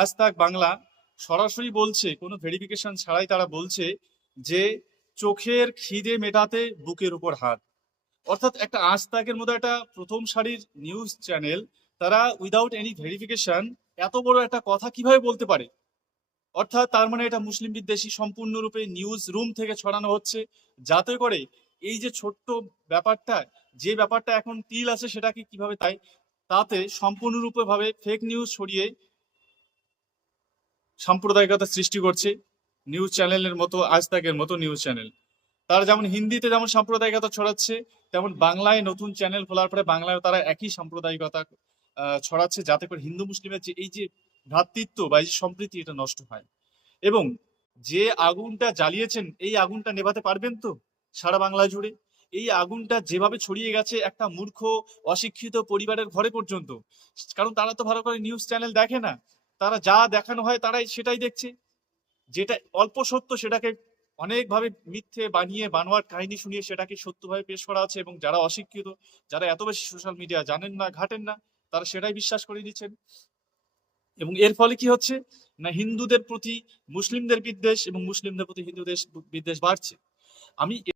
আজ তাক বাংলা সরাসরি বলছে, কোনো ভেরিফিকেশন ছাড়াই তারা বলছে যে চোখের খিদে মেটাতে বুকের উপর হাত। অর্থাৎ একটা আজ তাকের মতো একটা প্রথম সারির নিউজ চ্যানেল, তারা উইদাউট এনি ভেরিফিকেশন এত বড় একটা কথা কিভাবে বলতে পারে? অর্থাৎ তার মানে এটা মুসলিম বিদ্বেষী সম্পূর্ণরূপে নিউজ রুম থেকে ছড়ানো হচ্ছে, যাতে করে এই যে ছোট্ট ব্যাপারটা, যে ব্যাপারটা এখন তিল আছে সেটাকে কিভাবে তাতে সম্পূর্ণরূপে ভাবে ফেক নিউজ ছড়িয়ে সাম্প্রদায়িকতা সৃষ্টি করছে নিউজ চ্যানেলের মতো, আজ তাকের মতো নিউজ চ্যানেল। তারা যেমন হিন্দিতে যেমন সাম্প্রদায়িকতা ছড়াচ্ছে, তেমন বাংলায় নতুন চ্যানেল খোলার পরে বাংলায় তারা একই সাম্প্রদায়িকতা ছড়াচ্ছে, যাতে করে হিন্দু মুসলিমের যে এই যে ভ্রাতৃত্ব বা এই যে সম্প্রীতি, এটা নষ্ট হয়। এবং যে আগুনটা জ্বালিয়েছেন, এই আগুনটা নেভাতে পারবেন তো সারা বাংলা জুড়ে? এই আগুনটা যেভাবে ছড়িয়ে গেছে একটা মূর্খ অশিক্ষিত পরিবারের ঘরে পর্যন্ত, কারণ তারা তো ভালো করে নিউজ চ্যানেল দেখে না, তারা যা দেখানো হয় তারাই সেটাই দেখছে। যেটা অল্প সত্য সেটাকে অনেকভাবে মিথ্যে বানিয়ে বানোয়ার কাহিনী শুনিয়ে সেটাকে সত্যভাবে পেশ করা আছে, এবং যারা অশিক্ষিত, যারা এত বেশি সোশ্যাল মিডিয়া জানেন না, ঘাটেন না, তারা সেটাই বিশ্বাস করে দিচ্ছেন। এবং এর ফলে কি হচ্ছে না, হিন্দুদের প্রতি মুসলিমদের বিদ্বেষ এবং মুসলিমদের প্রতি হিন্দুদের বিদ্বেষ বাড়ছে। আমি